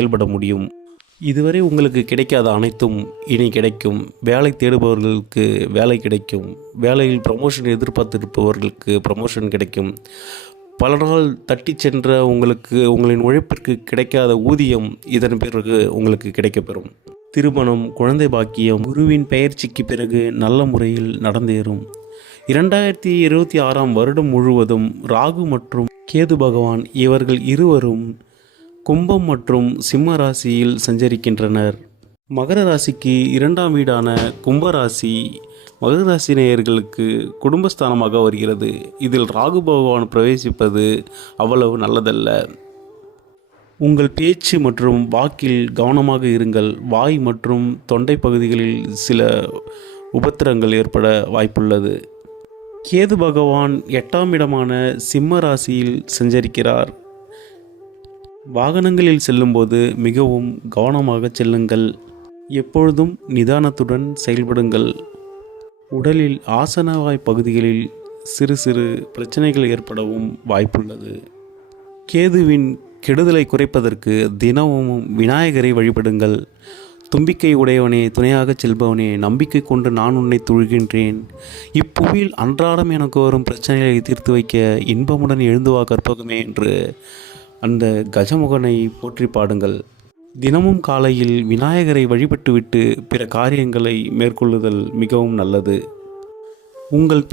செயல்பட முடியும். இதுவரை உங்களுக்கு கிடைக்காத அனைத்தும் இனி கிடைக்கும். வேலை தேடுபவர்களுக்கு வேலை கிடைக்கும். வேலையில் ப்ரமோஷன் எதிர்பார்த்திருப்பவர்களுக்கு ப்ரமோஷன் கிடைக்கும். பல நாள் தட்டி சென்ற உங்களுக்கு உங்களின் உழைப்பிற்கு கிடைக்காத ஊதியம் இதன் பிறகு உங்களுக்கு கிடைக்கப்பெறும். திருமணம், குழந்தை பாக்கியம் குருவின் பெயர்ச்சிக்கு பிறகு நல்ல முறையில் நடந்தேறும். 2026 வருடம் முழுவதும் ராகு மற்றும் கேது பகவான் இவர்கள் இருவரும் கும்பம் மற்றும் சிம்ம ராசியில் சஞ்சரிக்கின்றனர். மகர ராசிக்கு 2ஆம் வீடான கும்பராசி மகர ராசி நேயர்களுக்கு குடும்பஸ்தானமாக வருகிறது. இதில் ராகு பகவான் பிரவேசிப்பது அவ்வளவு நல்லதல்ல. உங்கள் பேச்சு மற்றும் வாக்கில் கவனமாக இருங்கள். வாய் மற்றும் தொண்டை பகுதிகளில் சில உபத்திரங்கள் ஏற்பட வாய்ப்புள்ளது. கேது பகவான் 8ஆம் இடமான சிம்ம ராசியில் சஞ்சரிக்கிறார். வாகனங்களில் செல்லும்போது மிகவும் கவனமாக செல்லுங்கள். எப்பொழுதும் நிதானத்துடன் செயல்படுங்கள். உடலில் ஆசனவாய் பகுதிகளில் சிறு சிறு பிரச்சனைகள் ஏற்படவும் வாய்ப்புள்ளது. கேதுவின் கெடுதலை குறைப்பதற்கு தினமும் விநாயகரை வழிபடுங்கள். தும்பிக்கை உடையவனே, துணையாகச் செல்பவனே, நம்பிக்கை கொண்டு நான் உன்னை தொழுகின்றேன். இப்புவியில் அன்றாடம் எனக்கு வரும் பிரச்சனைகளை தீர்த்து வைக்க இன்பமுடன் எழுந்து வா கற்பகமே என்று அந்த கஜமுகனை போற்றி பாடுங்கள். தினமும் காலையில் விநாயகரை வழிபட்டுவிட்டு பிற காரியங்களை மேற்கொள்ளுதல் மிகவும் நல்லது. உங்கள்